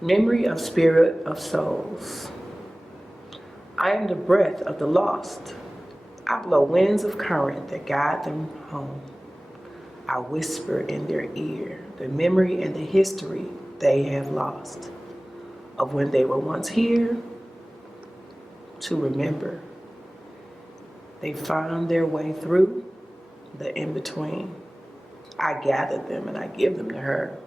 Memory of spirit of souls. I am the breath of the lost. I blow winds of current that guide them home. I whisper in their ear the memory and the history they have lost of when they were once here to remember. They found their way through the in-between. I gather them and I give them to her.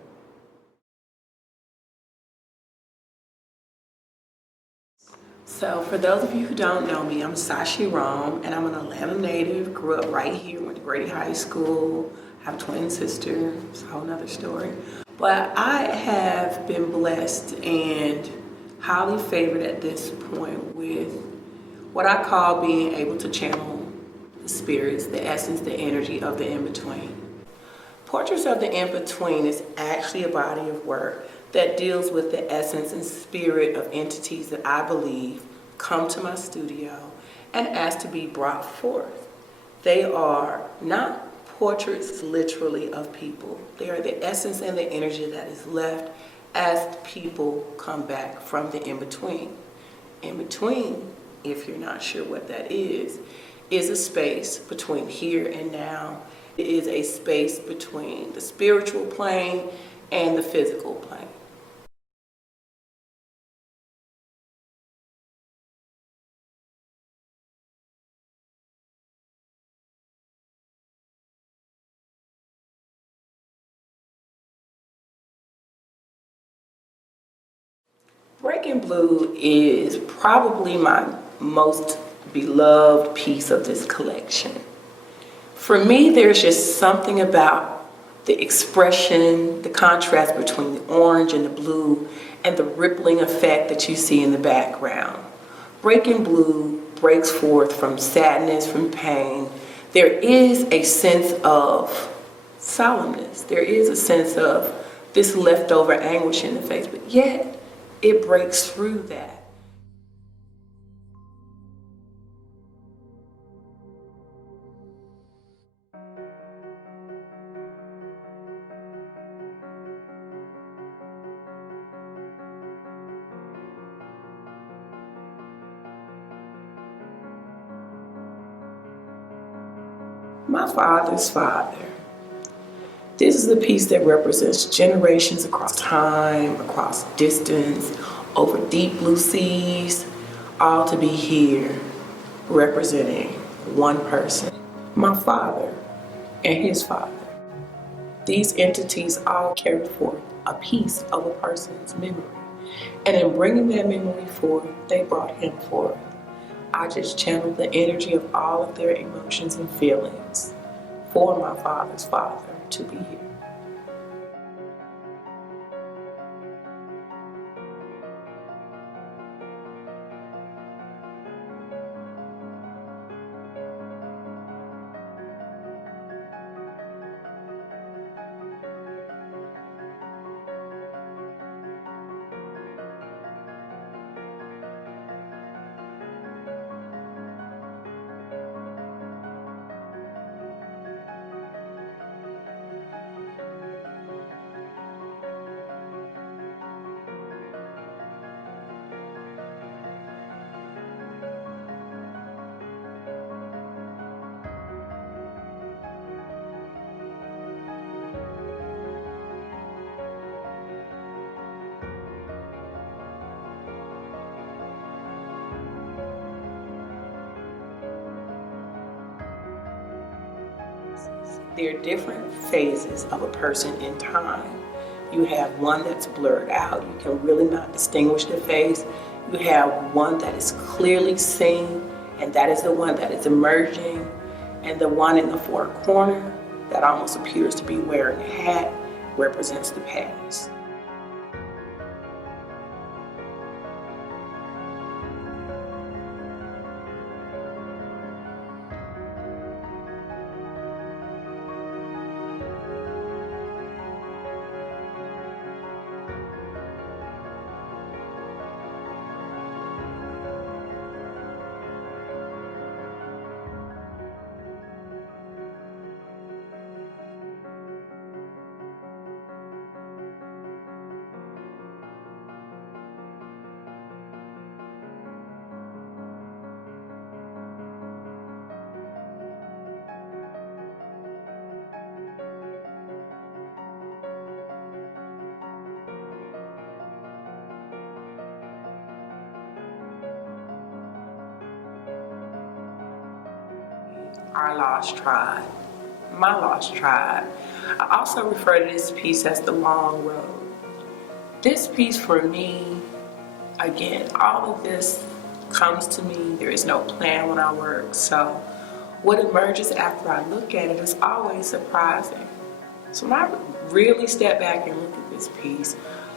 So for those of you who don't know me, I'm Sachi Rome, and I'm an Atlanta native, grew up right here, went to Grady High School, have a twin sister, it's a whole nother story. But I have been blessed and highly favored at this point with what I call being able to channel the spirits, the essence, the energy of the in-between. Portraits of the In-Between is actually a body of work that deals with the essence and spirit of entities that I believe come to my studio and ask to be brought forth. They are not portraits literally of people. They are the essence and the energy that is left as people come back from the in-between. In-between, if you're not sure what that is a space between here and now. It is a space between the spiritual plane and the physical plane. Breaking Blue is probably my most beloved piece of this collection. For me, there's just something about the expression, the contrast between the orange and the blue, and the rippling effect that you see in the background. Breaking Blue breaks forth from sadness, from pain. There is a sense of solemnness. There is a sense of this leftover anguish in the face, but yet it breaks through that. My father's father. This is the piece that represents generations across time, across distance, over deep blue seas, all to be here representing one person. My father and his father. These entities all carry forth a piece of a person's memory. And in bringing that memory forth, they brought him forth. I just channeled the energy of all of their emotions and feelings for my father's father to be here. There are different phases of a person in time. You have one that's blurred out. You can really not distinguish the face. You have one that is clearly seen, and that is the one that is emerging. And the one in the far corner that almost appears to be wearing a hat represents the past. our lost tribe, my lost tribe. I also refer to this piece as the long road. This piece for me, again, all of this comes to me. There is no plan when I work. So what emerges after I look at it is always surprising. So when I really step back and look at this piece,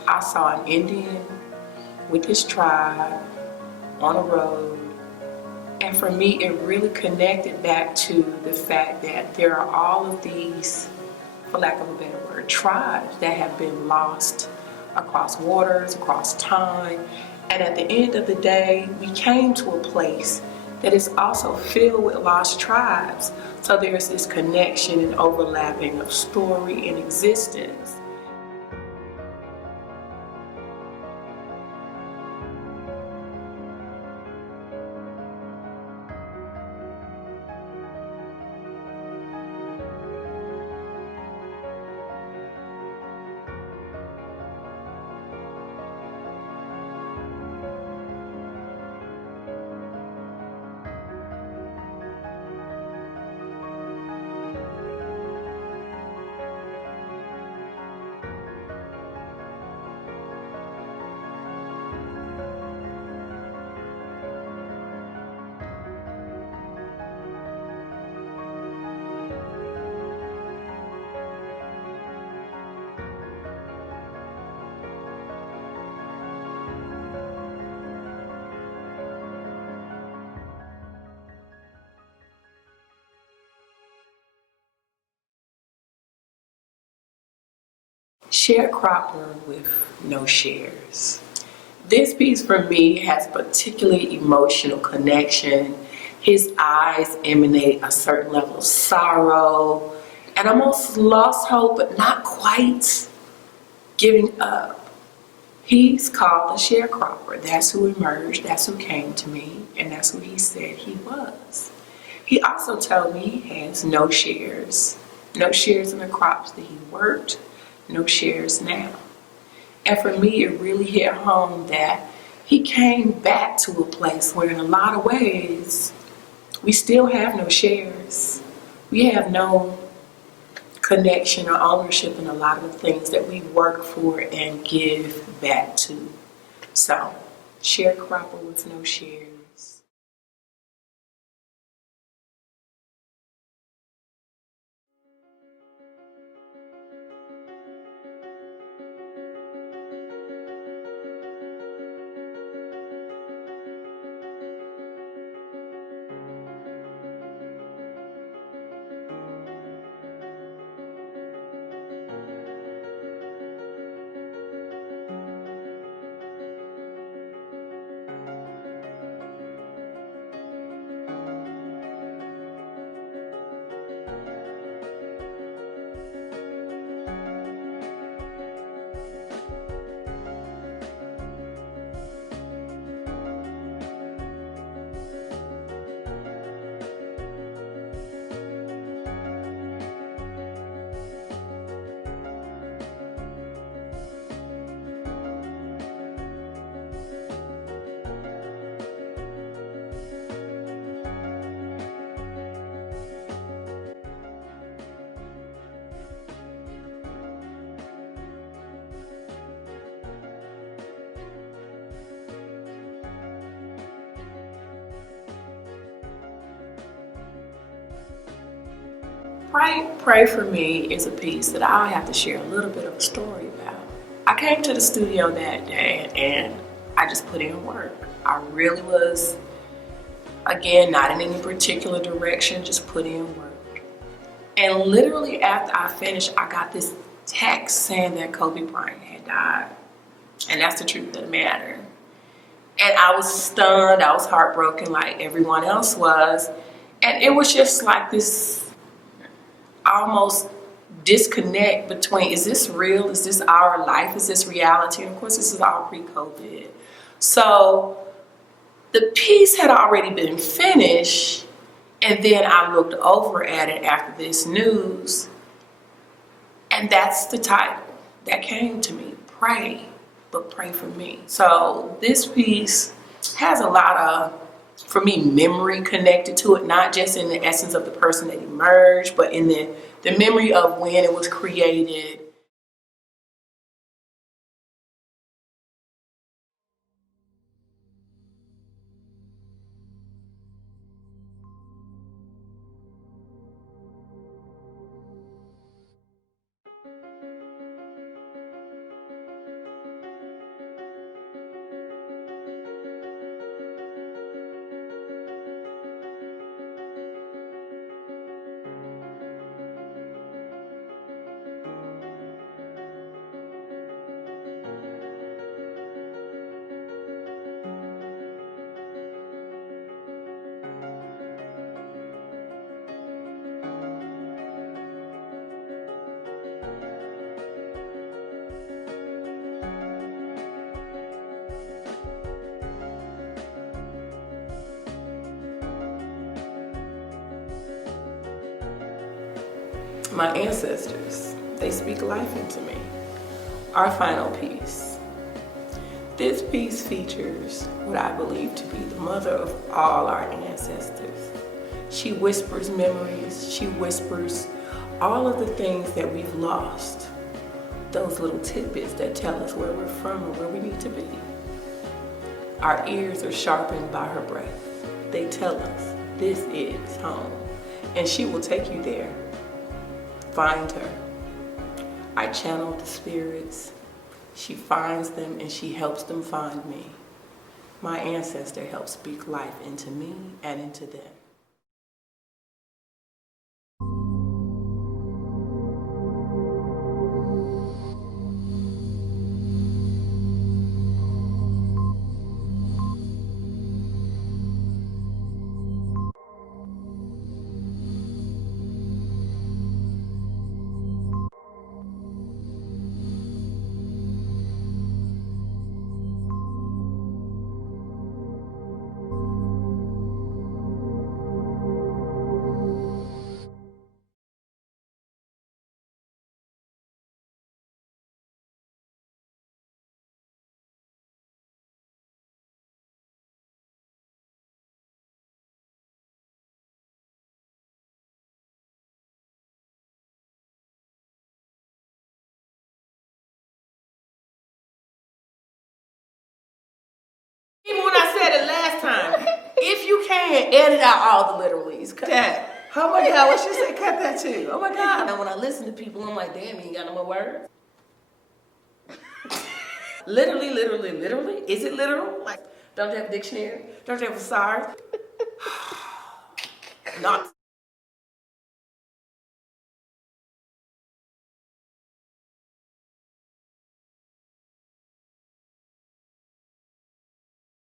I saw an Indian with his tribe on a road. And for me, it really connected back to the fact that there are all of these, for lack of a better word, tribes that have been lost across waters, across time. And at the end of the day, we came to a place that is also filled with lost tribes. So there's this connection and overlapping of story and existence. Sharecropper with no shares. This piece for me has particularly emotional connection. His eyes emanate a certain level of sorrow and almost lost hope, but not quite giving up. He's called a sharecropper. That's who emerged, that's who came to me, and that's who he said he was. He also told me he has no shares in the crops that he worked, no shares now. And for me, it really hit home that he came back to a place where in a lot of ways, we still have no shares. We have no connection or ownership in a lot of the things that we work for and give back to. So, sharecropper with no shares. Pray for Me is a piece that I have to share a little bit of a story about. I came to the studio that day and I just put in work. I really was, again, not in any particular direction, just put in work. And literally after I finished, I got this text saying that Kobe Bryant had died. And that's the truth of the matter. And I was stunned, I was heartbroken like everyone else was. And it was just like this almost disconnect between, is this real? Is this our life? Is this reality? And of course, this is all pre-COVID. So the piece had already been finished, and then I looked over at it after this news, and that's the title that came to me, Pray, but Pray for Me. So this piece has a lot of for me, memory connected to it, not just in the essence of the person that emerged, but in the memory of when it was created. My ancestors, they speak life into me. Our final piece. This piece features what I believe to be the mother of all our ancestors. She whispers memories, she whispers all of the things that we've lost, those little tidbits that tell us where we're from or where we need to be. Our ears are sharpened by her breath. They tell us this is home, and she will take you there. Find her. I channel the spirits. She finds them and she helps them find me. My ancestor helps speak life into me and into them. Even when I said it last time, if you can, edit out all the literallys. Cut that. Oh my God, what she said, cut that too. Oh my God. And when I listen to people, I'm like, damn, you ain't got no more words. Literally. Is it literal? Like, don't you have a dictionary? Don't you have a thesaurus? Not.